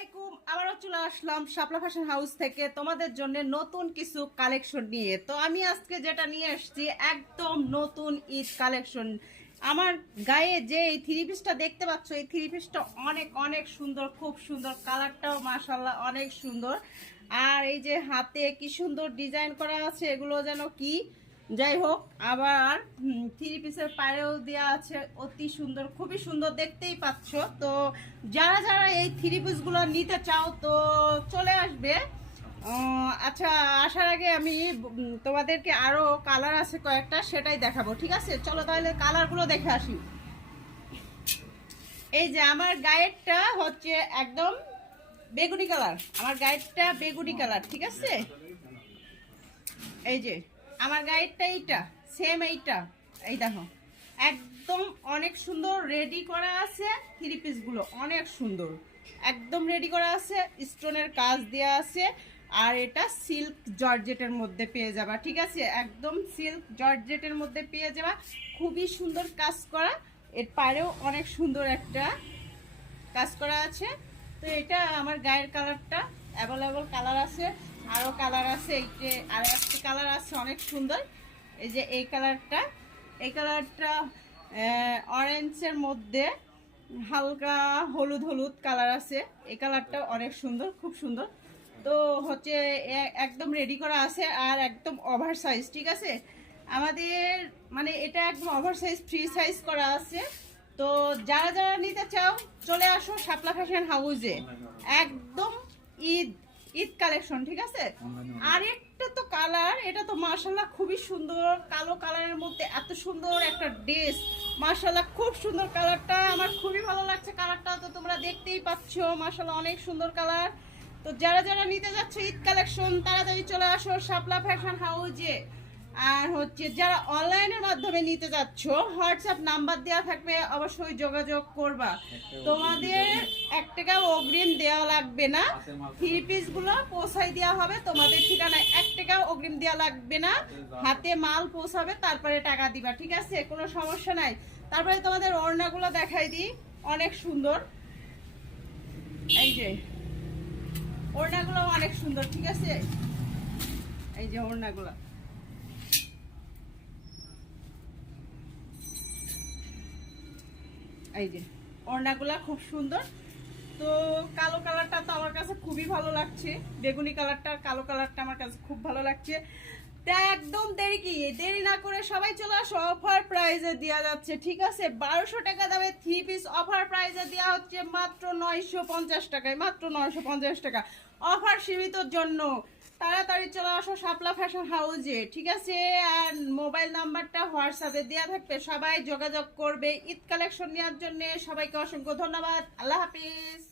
আলাইকুম, আবারও চলে আসলাম শাপলা ফ্যাশন হাউস থেকে তোমাদের জন্য নতুন কিছু কালেকশন নিয়ে। তো আমি আজকে যেটা নিয়ে এসেছি একদম নতুন ঈদ কালেকশন। আমার গায়ে যে এই থ্রি পিসটা দেখতে পাচ্ছ, এই থ্রি পিসটা অনেক অনেক সুন্দর, খুব সুন্দর, কালারটাও মাশাআল্লাহ অনেক সুন্দর। আর এই যে হাতে কি সুন্দর ডিজাইন করা আছে, এগুলো যেন কি যাই হোক। আবার থ্রি পিসের পায়েও দেওয়া আছে, অতি সুন্দর, খুবই সুন্দর, দেখতেই পাচ্ছ। তো যারা যারা এই থ্রি পিসগুলো নিতে চাও তো চলে আসবে। আচ্ছা, আসার আগে আমি তোমাদেরকে আরো কালার আছে কয়েকটা, সেটাই দেখাবো। ঠিক আছে, চলো তাহলে কালারগুলো দেখে আসি। এই যে আমার গায়েরটা হচ্ছে একদম বেগুনি কালার, আমার গায়েরটা বেগুনি কালার। ঠিক আছে, এই যে আমার গায়েরটা এইটা সেম, এইটা এই দেখো একদম অনেক সুন্দর রেডি করা আছে। থ্রি পিস গুলো অনেক সুন্দর, একদম রেডি করা আছে, স্টোনের কাজ দেওয়া আছে। আর এটা সিল্ক জর্জেটের মধ্যে পেয়ে যাবা। ঠিক আছে, একদম সিল্ক জর্জেটের মধ্যে পেয়ে যাবা, খুবই সুন্দর কাজ করা। এর পাড়েও অনেক সুন্দর একটা কাজ করা আছে। তো এটা আমার গায়ের কালারটা, অ্যাভেলেবল কালার আছে, আরও কালার আছে। এই যে আর একটা কালার আছে অনেক সুন্দর, এই যে এই কালারটা, এই কালারটা অরেঞ্জের মধ্যে হালকা হলুদ হলুদ কালার আছে। এই কালারটা অনেক সুন্দর, খুব সুন্দর। তো হচ্ছে একদম রেডি করা আছে আর একদম ওভার সাইজ। ঠিক আছে, আমাদের মানে এটা একদম ওভার সাইজ, ফ্রি সাইজ করা আছে। তো যারা যারা নিতে চাও চলে আসো শাপলা ফ্যাশন হাউসে, একদম ঈদ ঈদ কালেকশন। ঠিক আছে, আর একটা তো কালার, এটা তো মাশাআল্লাহ খুবই সুন্দর, কালো কালারের মধ্যে এত সুন্দর একটা ড্রেস, মাশাআল্লাহ খুব সুন্দর কালারটা, আমার খুবই ভালো লাগছে কালারটা। তো তোমরা দেখতেই পাচ্ছ মাশাআল্লাহ অনেক সুন্দর কালার। তো যারা যারা নিতে যাচ্ছে ঈদ কালেকশন তাড়াতাড়ি চলে আসো শাপলা ফ্যাশন হাউসে। আর হচ্ছে যারা অনলাইনের মাধ্যমে নিতে যাচ্ছ, হোয়াটসঅ্যাপ নাম্বার দেওয়া থাকবে, অবশ্যই যোগাযোগ করবা। তোমাদের 1 টাকা অগ্রিম দেওয়া লাগবে না, থ্রি পিস গুলো পৌঁছাই দেওয়া হবে তোমাদের ঠিকানায়, 1 টাকা অগ্রিম দেওয়া লাগবে না, হাতে মাল পৌঁছাবে তারপরে টাকা দিবা। ঠিক আছে, কোনো সমস্যা নাই। তারপরে তোমাদের ওড়নাগুলো দেখাই দিই, অনেক সুন্দর। এই যে ওড়নাগুলো অনেক সুন্দর। ঠিক আছে, এই যে ওড়নাগুলো, এই যে ওড়নাগুলা খুব সুন্দর। তো কালো কালারটা তো আমার কাছে খুবই ভালো লাগছে, বেগুনি কালারটা, কালো কালারটা আমার কাছে খুব ভালো লাগছে। তা একদম দেরি না করে সবাই চলে আসো, অফার প্রাইজে দেওয়া যাচ্ছে। ঠিক আছে, 1200 টাকা দামে থ্রি পিস অফার প্রাইজে দেওয়া হচ্ছে মাত্র 950 টাকায়, মাত্র 950 টাকা, অফার সীমিতর জন্য। তাড়াতাড়ি চলে আসো শাপলা ফ্যাশন হাউসে। ঠিক আছে, আর মোবাইল নাম্বারটা হোয়াটসঅ্যাপে দেওয়া থাকবে, সবাই যোগাযোগ করবে ঈদ কালেকশন নেওয়ার জন্য। সবাইকে অসংখ্য ধন্যবাদ, আল্লাহ হাফিজ।